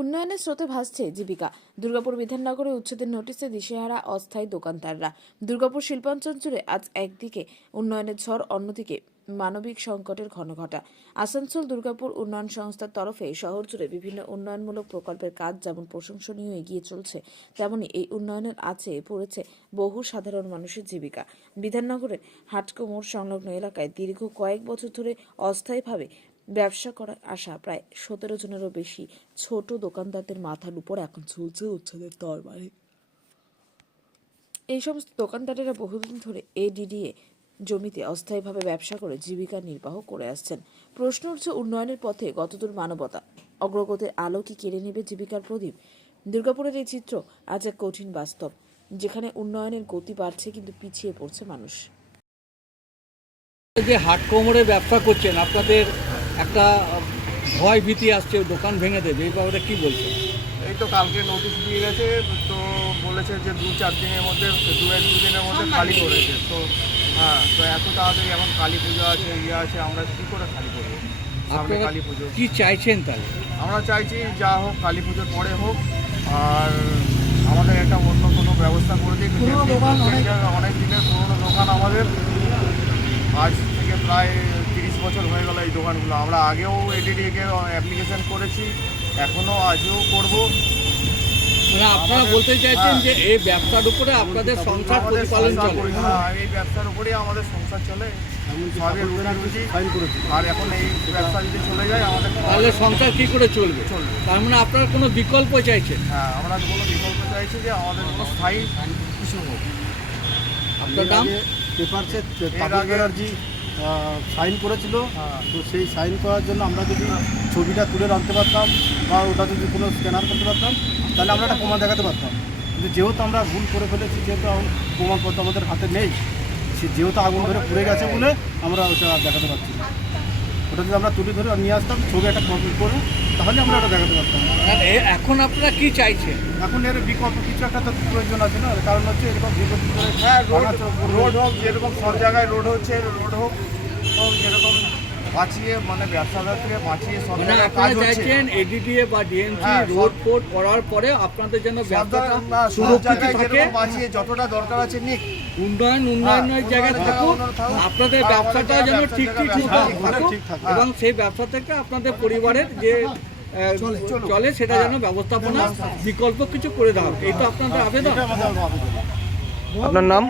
উন্নয়নের স্রোতে ভাসছে জীবিকা। দুর্গাপুর বিধাননগরে উচ্ছেদের নোটিশে দিশেহারা অস্থায়ী দোকানদাররা। দুর্গাপুর শিল্পাঞ্চল জুড়ে আজ একদিকে উন্নয়নের ঝড়, অন্যদিকে মানবিক সংকটের ঘনঘটা। আসানসোল দুর্গাপুর উন্নয়ন সংস্থার তরফে শহর জুড়ে বিভিন্ন উন্নয়নমূলক প্রকল্পের কাজ যেমন প্রশংসনীয় এগিয়ে চলছে, তেমনি এই উন্নয়নের আছে পড়েছে বহু সাধারণ মানুষের জীবিকা। বিধাননগরের হাটকোমোড় সংলগ্ন এলাকায় দীর্ঘ কয়েক বছর ধরে অস্থায়ীভাবে ব্যবসা করার আশা প্রায় সতেরো জনেরও বেশি ছোট দোকানদারদের মাথার উপর এখন ঝুলছে উচ্ছেদের তরবারি। এই সমস্ত দোকানদারেরা বহুদিন ধরে এডিডিএ জমিতে অস্থায়ীভাবে ব্যবসা করে জীবিকা নির্বাহ করে আসছেন। প্রশ্ন উঠছে উন্নয়নের পথে কতদূর মানবতা? অগ্রগতির আলো কি কেড়ে নেবে জীবিকার প্রদীপ? দুর্গাপুরের এই চিত্র আজ এক কঠিন বাস্তব, যেখানে উন্নয়নের গতি বাড়ছে কিন্তু পিছিয়ে পড়ছে মানুষ। যে হাট কোমরে ব্যবসা করছেন, আপনাদের একটা ভয় ভীতি আসছে দোকান ভেঙে দেবে এই ব্যাপারে কি বলছেন এই তো কালকে নোটিশ দিয়ে গেছে তো বলেছে যে দু চার দিনের মধ্যে দু এক দু দিনের মধ্যে খালি করেছে তো হ্যাঁ তো এত তাড়াতাড়ি এখন কালী পুজো আছে ইয়ে আছে আমরা কী করে খালি করব? সামনে কালী পুজো কি চাইছেন তাহলে? আমরা চাইছি যা হোক কালী পুজোর পরে হোক আর আমাদের একটা অন্য কোনো ব্যবস্থা করে দিক। অনেক দিনের পুরোনো দোকান আমাদের। আজ থেকে প্রায় বছর হয়ে গেল এই দোকানগুলো। আমরা আগেও এডিডিকে অ্যাপ্লিকেশন করেছি এখনও আজও করব। মানে আপনারা বলতে চাইছেন হ্যাঁ। যে এই ব্যবসার উপরে আপনাদের সংসার প্রতিপালন চলে। হ্যাঁ, এই ব্যবসার উপরেই আমাদের সংসার চলে। রুজি আর এখন এই ব্যবসা যদি চলে যায় আমাদের তাহলে সংসার কি করে চলবে? চলবে। তার মানে আপনারা কোনো বিকল্প চাইছেন? হ্যাঁ আমরা কোনো বিকল্প চাইছি যে আমাদের কোনো স্থায়ী কিছু হোক আপনার নাম? পেপারসে এর আগে- ব্যানার্জি সাইন করেছিল। হ্যাঁ। তো সেই সাইন করার জন্য আমরা যদি ছবিটা তুলে রাখতে পারতাম বা ওটা যদি কোনো স্ক্যানার করতে পারতাম তাহলে আমরা একটা প্রমাণ দেখাতে পারতাম। কিন্তু যেহেতু আমরা ভুল করে ফেলেছি যেহেতু প্রমাণপত্র আমাদের হাতে নেই সে যেহেতু আগুন ধরে পুড়ে গেছে বলে আমরা ওটা দেখাতে পারছি না। ওটা যদি আমরা তুলে ধরে নিয়ে আসতাম ছবি একটা কপি করে তাহলে আমরা ওটা দেখাতে পারতাম। এখন আপনারা কি চাইছেন? এখন এর বিকল্প কিছু একটা তো প্রয়োজন আছে না? কারণ হচ্ছে এরকম বিকল্প হ্যাঁ রোড রোড হোক যেরকম সব জায়গায় রোড হচ্ছে রোড হোক হোক যেরকম বাঁচিয়ে মানে ব্যবসাদারকে বাঁচিয়ে মানে আপনারা কাজ হচ্ছে। এডিডিএ বা ডিএমসি হ্যাঁ, রোড ফোড করার পরে আপনাদের যেন ব্যবসাটা সুরক্ষিত থাকে। বাঁচিয়ে যতটা দরকার আছে নিক। উন্নয়ন উন্নয়নের হ্যাঁ, জায়গায় থাকুক আপনাদের ব্যবসাটা যেন ঠিক ঠিক থাকুক ঠিক এবং সেই ব্যবসা থেকে আপনাদের পরিবারের যে চলে সেটা যেন ব্যবস্থাপনা বিকল্প কিছু করে দেওয়া। এই তো আপনাদের আবেদন। আপনার নাম?